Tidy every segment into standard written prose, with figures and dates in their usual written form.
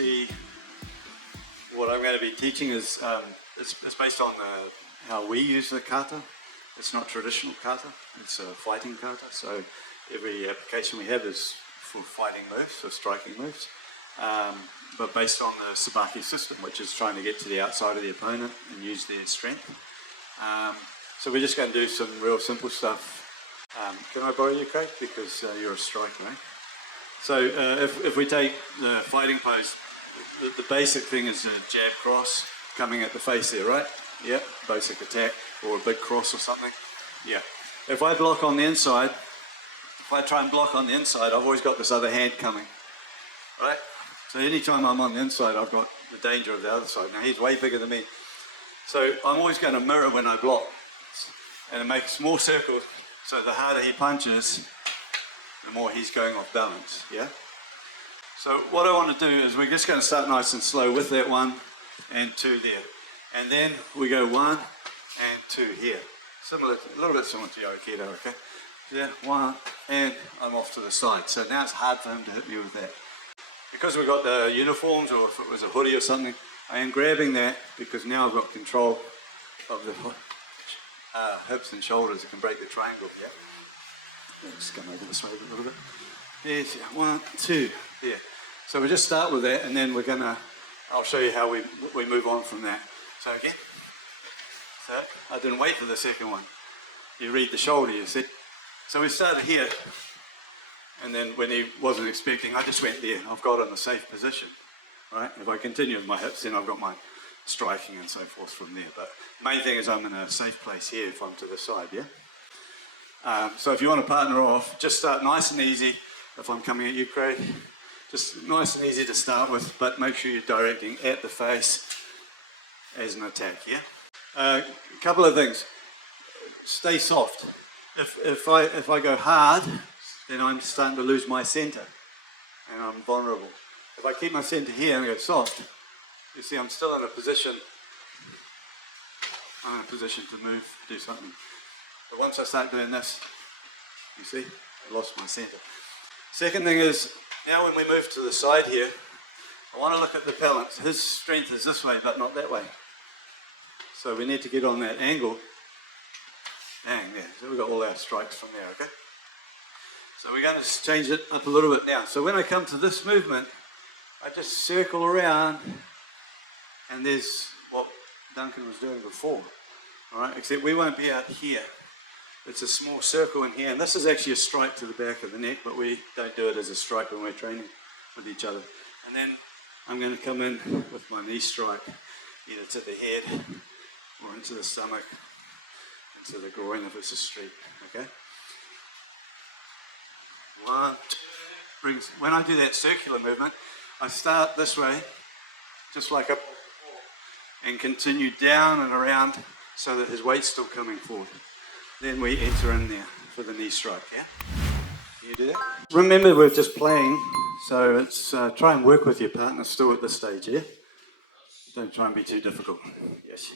see, what I'm going to be teaching is it's based on how we use the kata. It's not traditional kata, it's a fighting kata. So every application we have is for fighting moves, for striking moves. But based on the Sabaki system, which is trying to get to the outside of the opponent and use their strength. So we're just going to do some real simple stuff. Can I borrow your Craig? Because you're a striker, right? So if we take the fighting pose, the basic thing is a jab cross coming at the face there, right? Yeah, basic attack, or a big cross or something. Yeah. If I block on the inside, if I try and block on the inside, I've always got this other hand coming, right? So anytime I'm on the inside, I've got the danger of the other side. Now he's way bigger than me. So I'm always going to mirror when I block. And it makes more circles, so the harder he punches, the more he's going off balance, yeah? So what I want to do is we're just going to start nice and slow with that 1 and 2 there. And then we go 1 and 2 here. Similar, a little bit similar to Aikido, okay? Yeah, 1, and I'm off to the side. So now it's hard for him to hit me with that. Because we've got the uniforms, or if it was a hoodie or something, I am grabbing that because now I've got control of the hips and shoulders. It can break the triangle, yeah? Just come over this way a little bit. There's 1, 2, there. So we just start with that, and then we're gonna, I'll show you how we move on from that. So again, so I didn't wait for the second one. You read the shoulder, you see. So we started here, and then when he wasn't expecting, I just went there. I've got in a safe position, right? If I continue with my hips, then I've got my striking and so forth from there. But the main thing is I'm in a safe place here if I'm to the side, yeah? So if you want to partner off, just start nice and easy. If I'm coming at you, Craig, just nice and easy to start with, but make sure you're directing at the face as an attack, yeah? A couple of things. Stay soft. If I go hard, then I'm starting to lose my center, and I'm vulnerable. If I keep my center here and go soft, you see I'm still in a position, to move, do something. But once I start doing this, you see, I lost my center. Second thing is, now when we move to the side here, I want to look at the balance. His strength is this way, but not that way. So we need to get on that angle. Bang, there. So we've got all our strikes from there, okay? So we're going to change it up a little bit now. So when I come to this movement, I just circle around, and there's what Duncan was doing before. All right, except we won't be out here. It's a small circle in here, and this is actually a strike to the back of the neck, but we don't do it as a strike when we're training with each other. And then I'm going to come in with my knee strike, either to the head or into the stomach, into the groin if it's a street, okay? 1, 2, brings, when I do that circular movement, I start this way, just like up before, and continue down and around so that his weight's still coming forward. Then we enter in there for the knee strike, yeah? Can you do that? Remember, we're just playing, so it's try and work with your partner still at this stage, yeah? Don't try and be too difficult. Yes.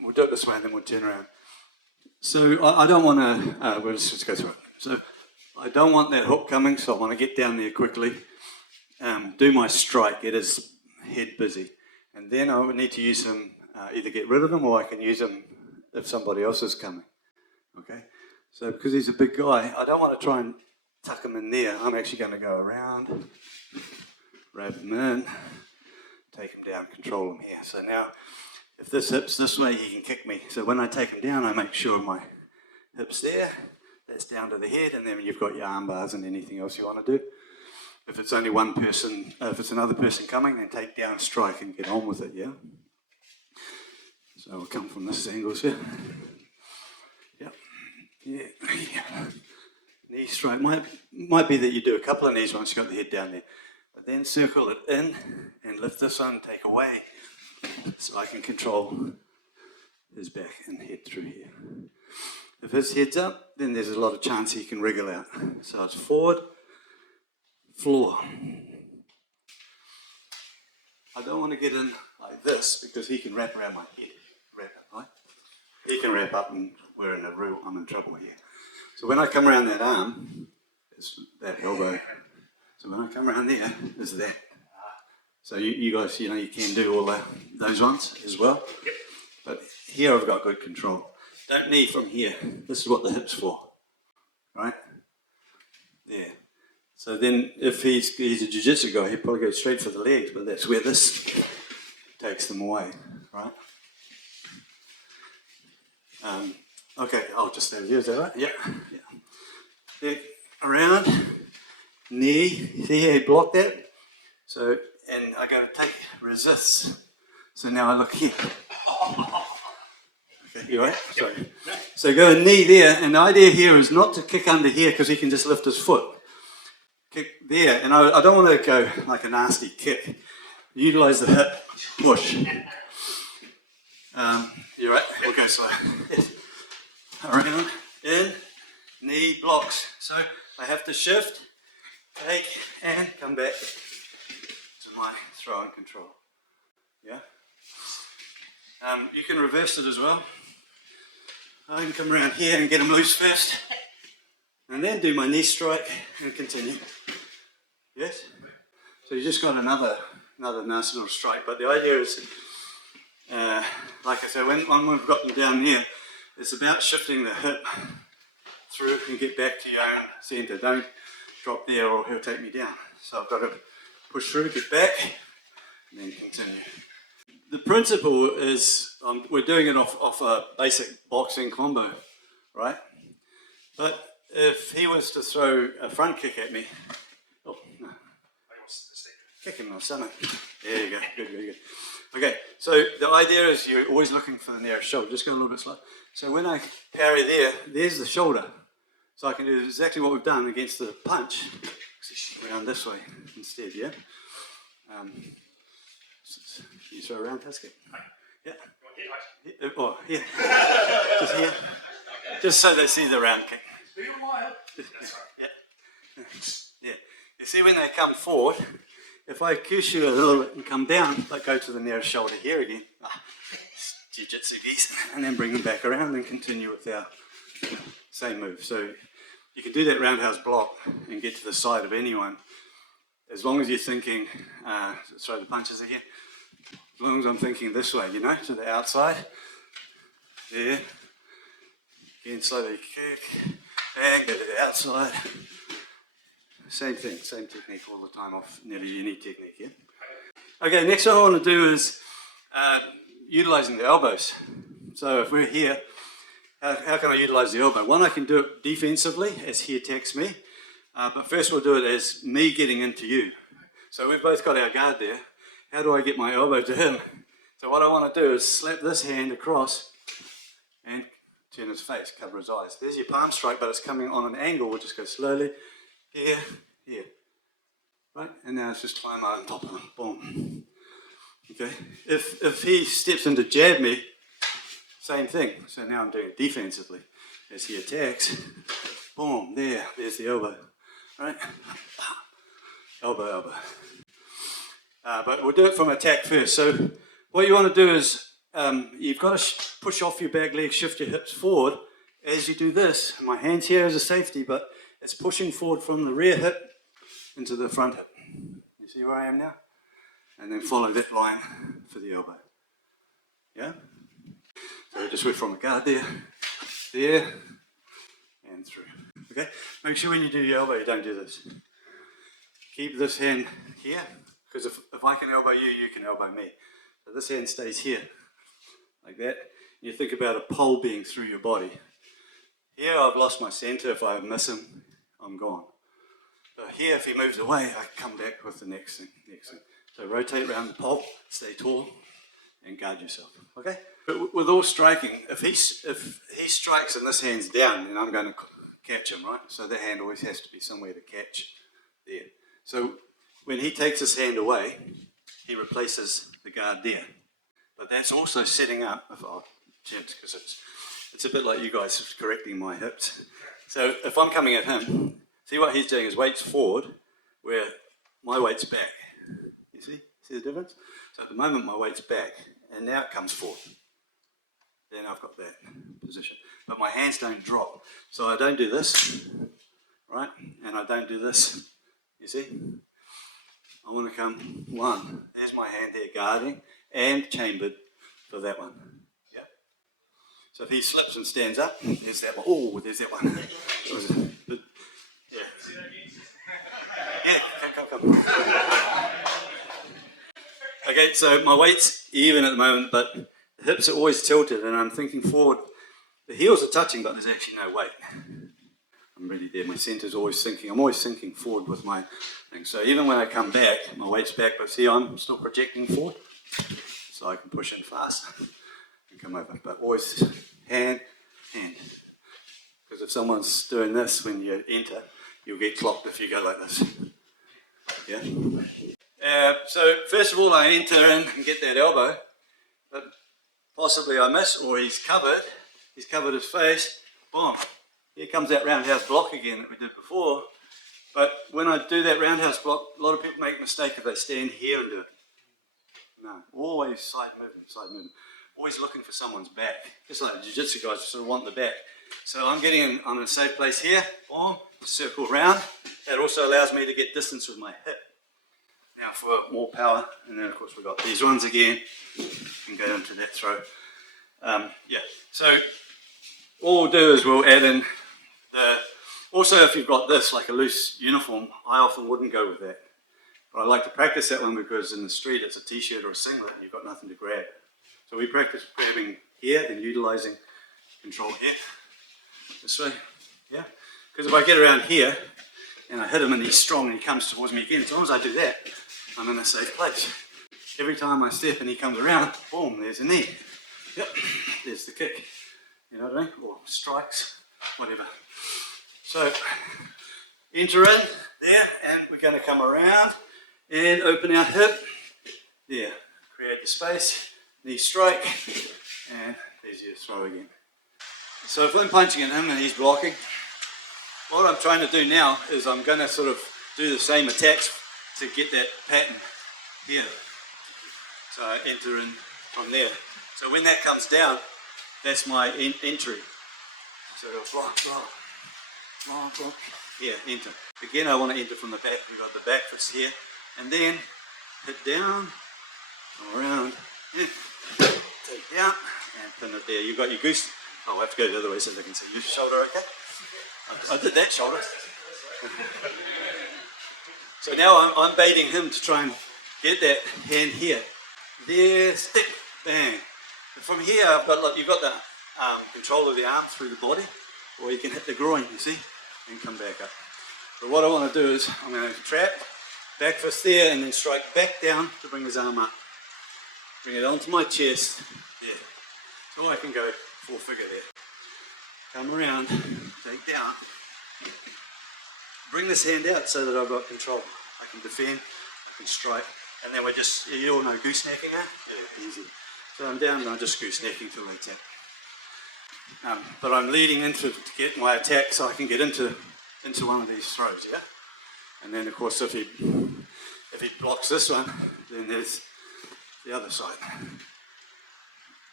We'll do it this way and then we'll turn around. So I don't want to, we'll just go through it. So I don't want that hook coming, so I want to get down there quickly, do my strike, get his head busy. And then I would need to use him, either get rid of him or I can use him if somebody else is coming, okay? So because he's a big guy, I don't want to try and tuck him in there. I'm actually going to go around, wrap him in, take him down, control him here. So now, if this hip's this way, he can kick me. So when I take him down, I make sure my hip's there, that's down to the head, and then you've got your arm bars and anything else you want to do. If it's only one person, if it's another person coming, then take down, strike, and get on with it, yeah? So we'll come from this angle here. Yep. Yeah. Yeah. Knee strike. Might be that you do a couple of knees once you've got the head down there. But then circle it in and lift this on, take away. So I can control his back and head through here. If his head's up, then there's a lot of chance he can wriggle out. So it's forward, floor. I don't want to get in like this because he can wrap around my head. Right? He can wrap up and I'm in trouble here. So when I come around that arm, it's that elbow So when I come around there, there's that. So you guys, you can do all those ones as well. Yep. But here I've got good control. Don't knee from here. This is what the hip's for, right? There. So then if he's a jiu-jitsu guy, he'd probably go straight for the legs, but that's where this takes them away, right? Okay, I'll just stand here, is that right? Yeah. Yeah. Around, knee, see how he blocked that? So, and I go take, resist. So now I look here. Okay, you all right? Sorry. So go a knee there, and the idea here is not to kick under here because he can just lift his foot. Kick there, and I don't want to go like a nasty kick. Utilize the hip, push. You right? We'll go slow. Around, in, knee blocks. So I have to shift, take, and come back to my throw and control. Yeah? You can reverse it as well. I can come around here and get him loose first, and then do my knee strike and continue. Yes? So you just got another nice little strike, but the idea is, like I said, when we've got them down here, it's about shifting the hip through and get back to your own centre. Don't drop there or he'll take me down. So I've got to push through, get back, and then continue. The principle is, we're doing it off a basic boxing combo, right? But if he was to throw a front kick at me, oh, no. Kick him in the stomach. There you go, good. Okay, so the idea is you're always looking for the nearest shoulder. Just go a little bit slow. So when I parry there's the shoulder. So I can do exactly what we've done against the punch, around this way instead, yeah? You throw around, Husky? Yeah. Oh, yeah. Just here. Just so they see the round kick. It's been a while. Yeah. You see when they come forward, if I push you a little bit and come down, like go to the nearest shoulder here again, jiu-jitsu geese, and then bring them back around and continue with our same move. So you can do that roundhouse block and get to the side of anyone, as long as you're thinking, throw the punches again, as long as I'm thinking this way, to the outside, there, again slowly kick, and go to the outside. Same thing, same technique all the time off nearly unique technique, yeah? Okay, next one I want to do is utilizing the elbows. So if we're here, how can I utilize the elbow? One, I can do it defensively as he attacks me, but first we'll do it as me getting into you. So we've both got our guard there. How do I get my elbow to him? So what I want to do is slap this hand across and turn his face, cover his eyes. There's your palm strike, but it's coming on an angle. We'll just go slowly. Here, right? And now it's just climb on top of him, boom. Okay, if he steps in to jab me, same thing. So now I'm doing it defensively. As he attacks, boom, there's the elbow, right? Elbow. But we'll do it from attack first. So what you want to do is, you've got to push off your back leg, shift your hips forward. As you do this, my hand's here as a safety, but it's pushing forward from the rear hip into the front hip. You see where I am now? And then follow that line for the elbow. Yeah? So just went from the guard there, and through. Okay? Make sure when you do your elbow, you don't do this. Keep this hand here, because if I can elbow you, you can elbow me. So this hand stays here, like that. You think about a pole being through your body. Here I've lost my center. If I miss him, I'm gone. But here, if he moves away, I come back with the next thing. So rotate around the pole, stay tall, and guard yourself. Okay? But with all striking, if he strikes and this hand's down, then I'm going to catch him, right? So the hand always has to be somewhere to catch there. So when he takes his hand away, he replaces the guard there. But that's also setting up, because it's a bit like you guys correcting my hips. So if I'm coming at him, see what he's doing is weight's forward, where my weight's back. You see? See the difference? So at the moment my weight's back, and now it comes forward. Then I've got that position. But my hands don't drop. So I don't do this, right? And I don't do this You see? I want to come 1. There's my hand there guarding and chambered for that one. Yeah. So if he slips and stands up, there's that one. Oh, there's that one. But, yeah. Yeah, come. Okay, so my weight's even at the moment, but the hips are always tilted and I'm thinking forward. The heels are touching, but there's actually no weight. I'm really there. My center's always thinking. I'm always thinking forward with my thing. So even when I come back, my weight's back, but see, I'm still projecting forward. So I can push in fast and come over. But always hand. Because if someone's doing this when you enter, you'll get clocked if you go like this. Yeah? So first of all, I enter in and get that elbow, but possibly I miss, or he's covered his face, boom. Here comes that roundhouse block again that we did before. But when I do that roundhouse block, a lot of people make a mistake if they stand here and do it. No, always side movement. Always looking for someone's back. Just like the jiu-jitsu guys sort of want the back. So I'm in a safe place here, boom, circle round. That also allows me to get distance with my hip. Now for more power, and then of course we've got these ones again. And go into that throw. So all we'll do is we'll add in also if you've got this, like a loose uniform, I often wouldn't go with that. But I like to practice that one because in the street it's a t-shirt or a singlet and you've got nothing to grab. So we practice grabbing here and utilizing control here. This way, yeah? Because if I get around here and I hit him and he's strong and he comes towards me again, as long as I do that, I'm in a safe place. Every time I step and he comes around, boom, there's a knee. Yep, there's the kick. You know what I mean? Or strikes, whatever. So, enter in there, and we're going to come around and open our hip. There, create the space, knee strike, and there's your throw again. So if I'm punching at him and he's blocking, what I'm trying to do now is I'm going to sort of do the same attacks to get that pattern here. So I enter in from there. So when that comes down, that's my entry. So block. Yeah, enter. Again, I want to enter from the back. We've got the back fist here. And then hit down, come around, take down, and pin it there. You've got your goose. Oh, I have to go the other way so they can see your shoulder, okay? I did that shoulder. So now I'm baiting him to try and get that hand here. There, stick, bang. And from here, you've got the control of the arm through the body, or you can hit the groin, you see, and come back up. But what I want to do is, I'm going to trap, back fist there, and then strike back down to bring his arm up. Bring it onto my chest, there. So I can go full figure there. Come around, take down. Bring this hand out so that I've got control. I can defend, I can strike, and then you all know goosenecking, eh? Yeah, easy. So I'm down and I'm just goosenecking till they tap. But I'm leading into to get my attack so I can get into one of these throws, yeah? And then of course if he blocks this one, then there's the other side.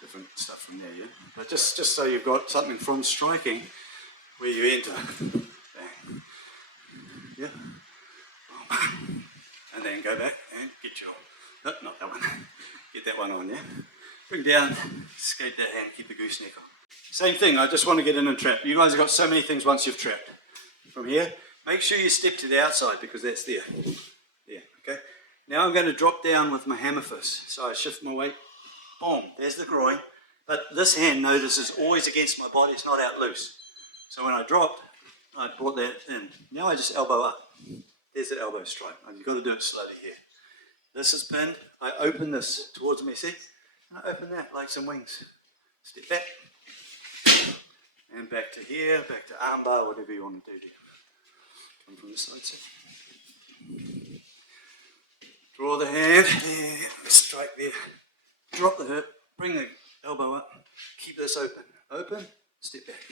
Different stuff from there, yeah? But just so you've got something from striking where you enter. Bang. Yeah? And then go back and get your, no, not that one. Get that one on, yeah? Bring down, escape that hand, keep the gooseneck on. Same thing, I just want to get in and trap. You guys have got so many things once you've trapped. From here, make sure you step to the outside because that's there. There, okay? Now I'm going to drop down with my hammer fist. So I shift my weight, boom, there's the groin. But this hand, notice, is always against my body, it's not out loose. So when I drop, I brought that in. Now I just elbow up. There's the elbow strike. You've got to do it slowly here. This is pinned, I open this towards me, see? I open that like some wings. Step back. And back to here, back to armbar, whatever you want to do there. Come from this side, see? Draw the hand, there, strike there. Drop the hip, bring the elbow up, keep this open. Open, step back.